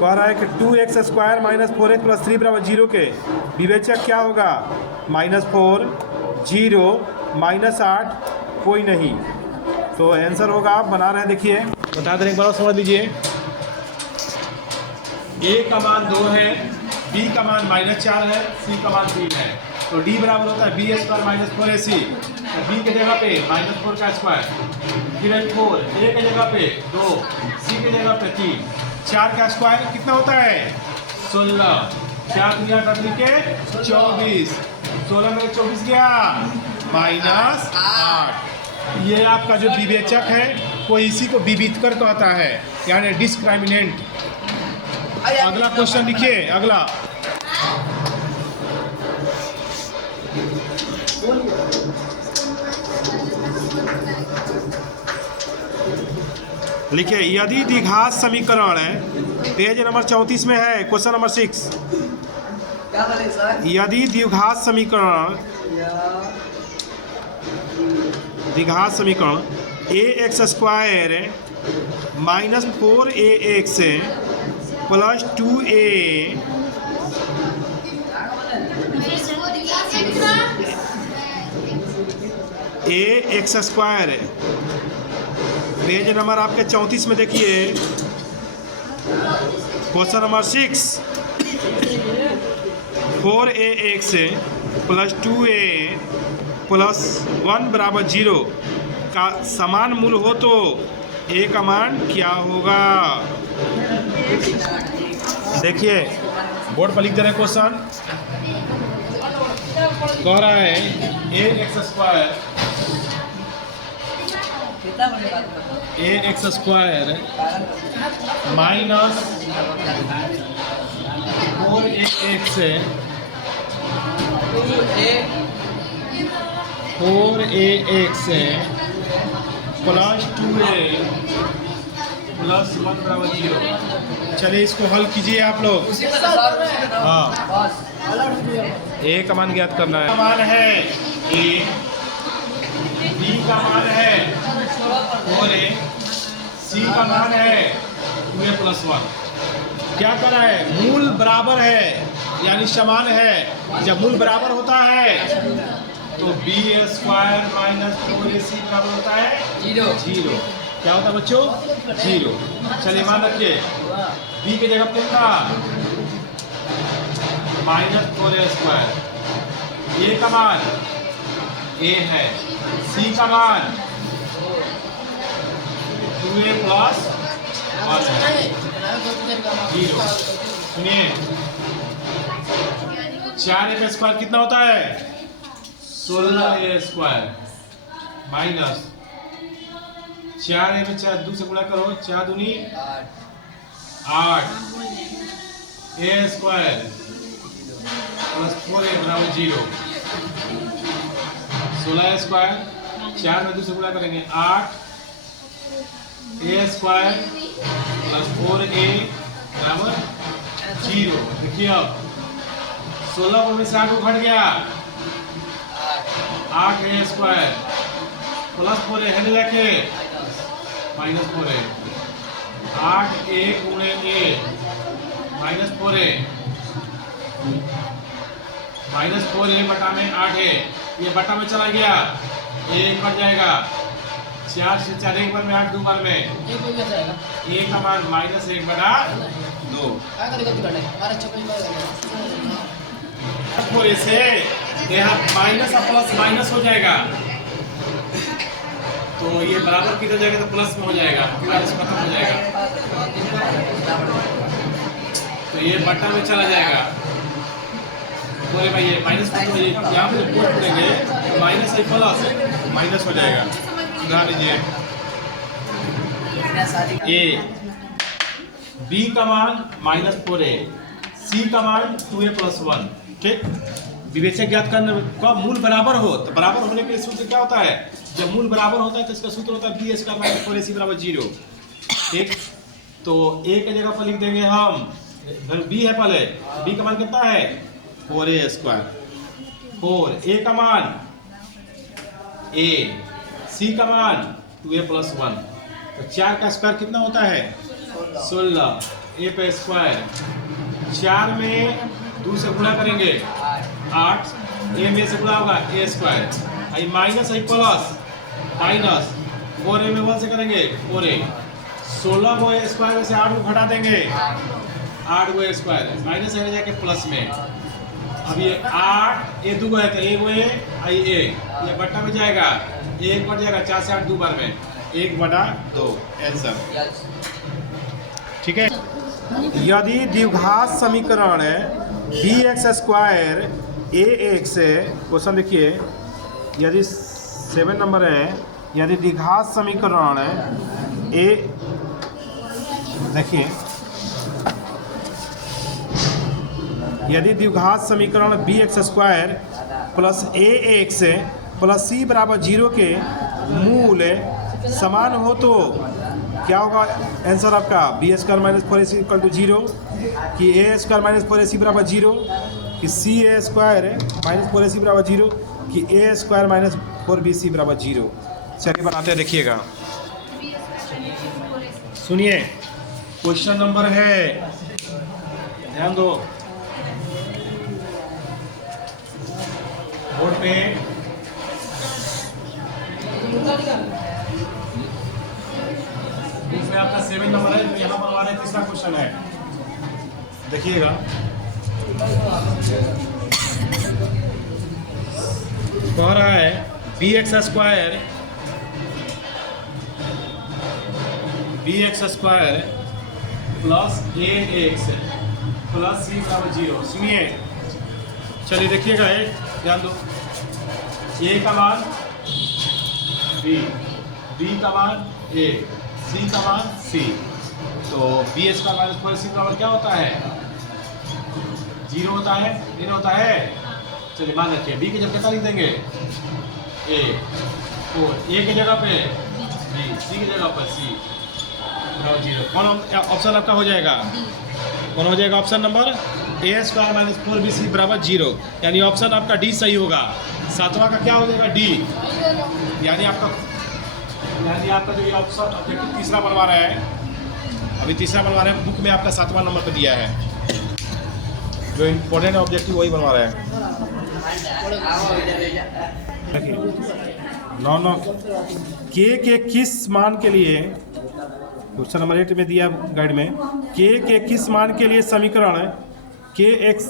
कह रहा है कि 2x square minus 4x plus 3 बराबर 0 के विवेचक क्या होगा? -4, 0, -8, कोई नहीं। तो आंसर होगा, आप बना रहे हैं, देखिए बता दें एक बार समझ लीजिए। a का मान 2 है, b का मान -4 है, c का मान 3 है। तो d बराबर होता है b स्क्वायर माइनस 4ac। तो b के जगह पे -4 का स्क्वायर, फिर 4, a के जगह पे 2, c के जगह पे 3, 4 का स्क्वायर कितना होता है? 16। 4 दुनिया करने के 24, 16 में 24 गया -8। ये आपका जो विवेचक है वो इसी को विविधकर कहता है, यानी डिस्क्राइमिनेंट। अगला क्वेश्चन लिखिए। अगला लिखिए, यदि द्विघात समीकरण है, पेज नंबर 34 में है, क्वेश्चन नंबर 6। यदि द्विघात समीकरण ax square minus 4ax plus 2a ax square, page number आपके 34 में देखिए, question number 6, 4ax plus 2a plus 1 बराबर 0 का समान मूल हो तो a का मान क्या होगा? देखिए बोर्ड पर लिख दे रहे क्वेश्चन। कह रहा है ax square minus 4ax plus 2a plus 1 बराबर 0। चलिए इसको हल कीजिए आप लोग। हाँ, a का मान ज्ञात करना है। मान है a, b का मान है 4a, c का मान है 2a प्लस 1। क्या करा है? मूल बराबर है, यानी समान है। जब मूल बराबर होता है तो b स्क्वायर माइनस 4ac बराबर होता है 0। क्या होता है बच्चों? 0। चलिए मान रखिए, b के जगह पे था -4a स्क्वायर, a का मान a है, c का मान 2a प्लस 1 है 0। सुनिए, 4a स्क्वायर कितना होता है? 16a स्क्वायर माइनस 4a में 4 2 से गुणा करो, 4 दूनी 8, a स्क्वायर प्लस 4a बराबर 0। 16a स्क्वायर 4 में 2 से गुणा करेंगे 8, a स्क्वायर प्लस 4a बराबर 0। देखिए अब 16 में से 8 को घट गया, 8a स्क्वायर प्लस 4a है लेके माइनस 4a, 8a गुणे a माइनस 4a बटा में 8a, ये बटा में चला गया, a कट जाएगा, 4 से 4 एक बार में 8 दो बार में a का मान -1 बटा 2। 4a से यहाँ माइनस और प्लस माइनस हो जाएगा, तो ये बराबर किधर जाएगा? तो प्लस में हो जाएगा, माइनस खत्म हो जाएगा, तो ये बटा में चला जाएगा। बोले भाई ये माइनस यहाँ पे पुट करेंगे, माइनस है प्लस माइनस हो जाएगा। सुना लीजिए, a b का मान -4a, c का मान 2a प्लस 1। ठीक, विवेचक ज्ञात करने का मूल बराबर हो, तो बराबर होने के सूत्र क्या होता है? जब मूल बराबर होता है तो इसका सूत्र होता है b स्क्वायर माइनस 4ac बराबर 0। ठीक, तो a के जगह पर लिख देंगे हम, b है पहले, b का मान कितना है? 4a स्क्वायर, 4a का मान a, c का मान 2a प्लस 1। तो 4 का स्क्वायर कितना होता है? 16 ए पे स्क्वायर, 4 में 2 से गुणा करेंगे 8, ए में से गुणा होगा ए स्क्वायर, आई माइनस आई प्लस माइनस 4 ए में 1 से करेंगे 4 ए, 16 को ए स्क्वायर में से 8 को घटा देंगे 8 को ए स्क्वायर माइनस आ जाके प्लस में। अब ये 8 ए 2 है तो ए वो ए आई ए, ये बट्टा में जाएगा 1 बढ़ जाएगा 4 से 8 2 बार में 1/2 आंसर। ठीक है। यदि द्विघात समीकरण बी एक्स स्क्वायर ए एक्स, क्वेश्चन देखिए, यदि 7 नंबर है, यदि द्विघात समीकरण ए, देखिए यदि द्विघात समीकरण बी एक्स स्क्वायर प्लस ए एक्स प्लस सी बराबर 0 के मूल समान हो तो क्या होगा आंसर आपका? B square minus 4ac equal to 0, कि ए स्क्वायर माइनस 4ac बराबर 0, कि सी ए स्क्वायर माइनस 4ac बराबर 0, कि ए स्क्वायर माइनस 4bc बराबर 0। चलिए बनाते हैं, देखिएगा, सुनिए क्वेश्चन नंबर है, ध्यान दो बोर्ड पे, बुक में आपका 7 नंबर है, तो यहाँ पर हमारा तीसरा क्वेश्चन है, देखिएगा। कह रहा है बी एक्स स्क्वायर प्लस ए एक्स प्लस सी बराबर 0। सुनिए, चलिए देखिएगा, एक ध्यान दो, ए का मान बी का मान ए, सी का मान सी, तो बी स्क्वायर माइनस 4ac बराबर क्या होता है? 0 होता है, नहीं होता है। चलिए मान रखिए, बी की जगह कितना लिख देंगे? ए, तो ए की जगह पे बी, सी की जगह पर सी बराबर 0। कौन ऑप्शन आपका हो जाएगा? कौन हो जाएगा ऑप्शन नंबर? ए स्क्वायर माइनस 4bc बराबर 0, यानी ऑप्शन आपका डी सही होगा। 7वां का क्या हो जाएगा? डी, यानी आपका जो ये ऑप्शन तीसरा बनवा रहा है, अभी तीसरा बनवा रहे हैं, बुक में आपका 7वां नंबर पे दिया है, जो इम्पोर्टेंट ऑब्जेक्टिव वही बनवा रहा है। नौ के किस मान के लिए, क्वेश्चन नंबर 8 में दिया गाइड में, के किस मान के लिए समीकरण के x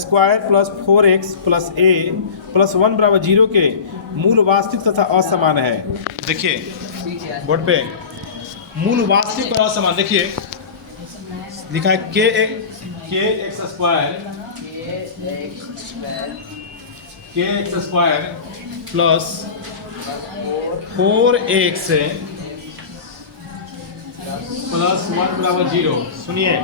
square plus 4x plus a plus 1 बराबर 0 के मूल वास्तविक तथा असमान है। देखिए बोर्ड पे, मूल वास्तविक और असमान, देखिए लिखा है के x square plus 4x plus 1 बराबर 0। सुनिए,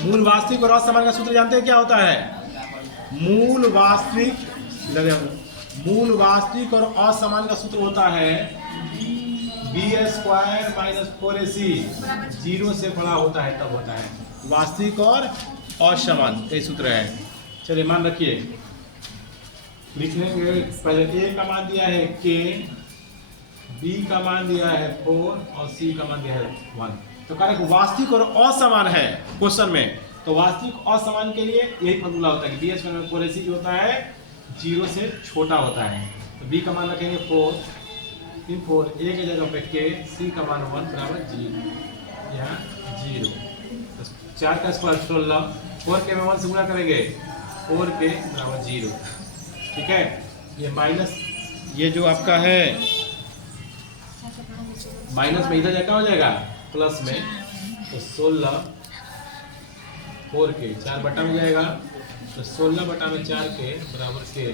मूल वास्तविक और असमान का सूत्र जानते हैं क्या होता है? मूल वास्तविक और असमान का सूत्र होता है बी स्क्वायर माइनस 4ac, 0 से बड़ा होता है तब होता है वास्तविक और असमान, यही सूत्र है। चलिए मान रखिए, लिख लेंगे, पहले ए का मान दिया है के, बी का मान दिया है 4 और सी का मान दिया है 1। तो कारक वास्तविक और असमान है क्वेश्चन में, तो वास्तविक असमान के लिए यही फॉर्मूला होता है कि बी स्क्वायर 4ac जो होता है 0 से छोटा होता है। तो बी का मान रखेंगे 4, फिर 4, ए के जगह पे के, सी का मान 1 बराबर 0, यहाँ 0, तो 4 का स्क्वायर 16, 4 के में 1 से गुणा करेंगे 4 के बराबर 0। ठीक है, ये माइनस, ये जो आपका है माइनस में इधर क्या हो जाएगा? प्लस में, तो 16 4 के 4 बटा में जाएगा, तो 16 बटा में 4 के बराबर के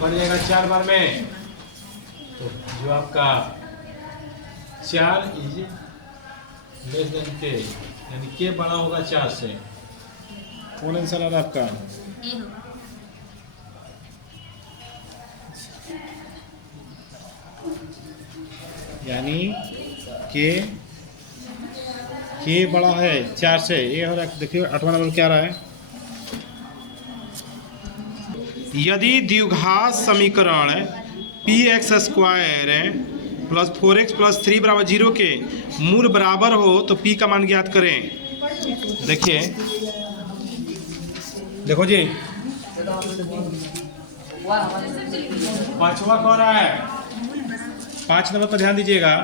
बढ़ जाएगा 4 बार में, तो जो आपका 4 इज लेस देन के, यानी के बड़ा होगा 4 से। कौन आंसर आ रहा है आपका? यानी के बड़ा है 4 से, ये हो रहा है। देखिए 8वां नंबर क्या रहा है? यदि द्विघात समीकरण P x square plus 4x plus 3 बराबर 0 के मूल बराबर हो तो p का मान ज्ञात करें। देखिए, देखो जी, पांचवा कह रहा है, 5 नंबर पर ध्यान दीजिएगा।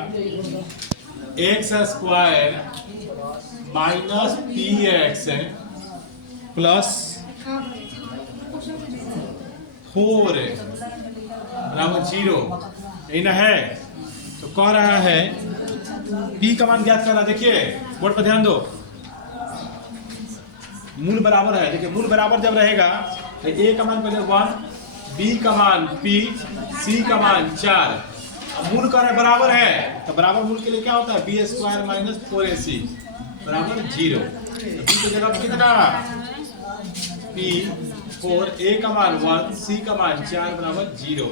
X square minus P x plus 4 बराबर 0, यही ना है। तो कह रहा है p का मान ज्ञात करना। देखिए बोर्ड पर ध्यान दो, मूल बराबर है। देखिए मूल बराबर जब रहेगा तो a का मान पहले 1, b का मान p, c का मान 4। मूल का बराबर है तो बराबर मूल के लिए क्या होता है, बी स्क्वायर माइनस 4ac बराबर 0। b की जगह पर कितना, p 4, a का मान 1, c का मान 4 बराबर 0।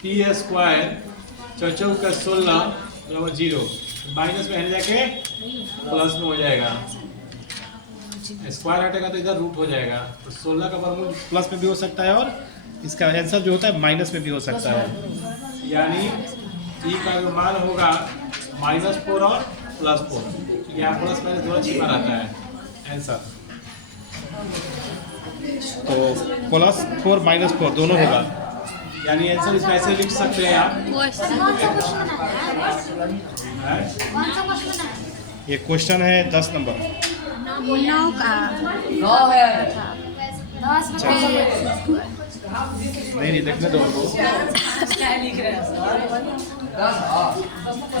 p स्क्वायर 4 का 16 बराबर 0। माइनस में जाके प्लस में हो जाएगा, स्क्वायर हटेगा तो इधर रूट हो जाएगा। तो 16 का वर्गमूल प्लस में भी हो सकता है और इसका आंसर जो होता है माइनस में भी हो सकता है। यानी e का जो मान होगा -4 और +4, यहाँ प्लस माइनस दोनों छिपा रहता है आंसर। तो +4 -4 दोनों होगा, यानी आंसर इसका ऐसे लिख सकते हैं आप। ये क्वेश्चन है 10 नंबर। 9 का 9 है। नहीं देखने दो उनको।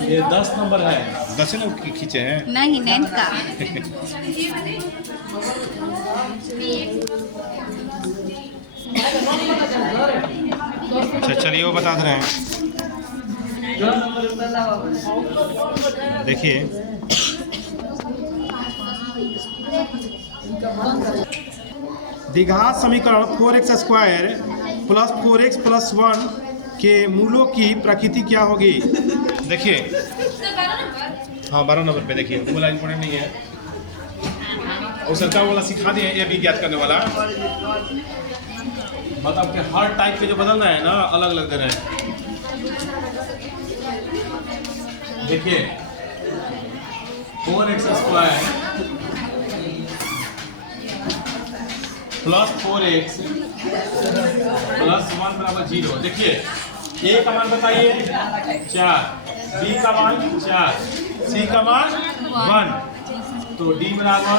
ये 10 नंबर है, 10 ना खींचे हैं। नहीं 9 का। अच्छा चलिए वो बता दे रहे हैं। देखिए द्विघात समीकरण 4x square plus 4x plus 1 के मूलों की प्रकृति क्या होगी। देखिए हाँ 12 नंबर पे देखिए, वो वाला इंपॉर्टेंट नहीं है, और सरकार वाला सिखा दिए ये भी ज्ञात करने वाला। मतलब कि हर टाइप के जो बदलना है ना अलग अलग दे रहे हैं। देखिए 4x square plus 4x plus 1 बराबर 0। देखिए a का मान बताइए 4, b का मान 4, c का मान 1। तो d बराबर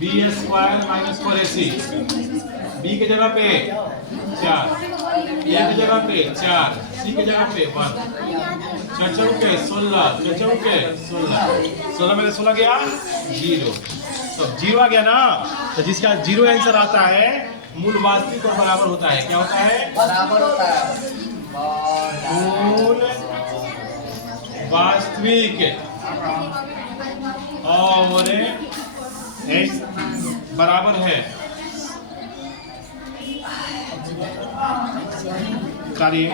b square minus 4ac, b के जगह पे 4, a की जगह पे 4, c की जगह पे 1। 4 के 16, 4 के 16 में 16 गया 0। तो 0 आ गया ना, तो जिसका 0 आंसर आता है मूल वास्तविक और बराबर होता है। क्या होता है, बराबर होता है। मूल वास्तविक और x बराबर है। कार्य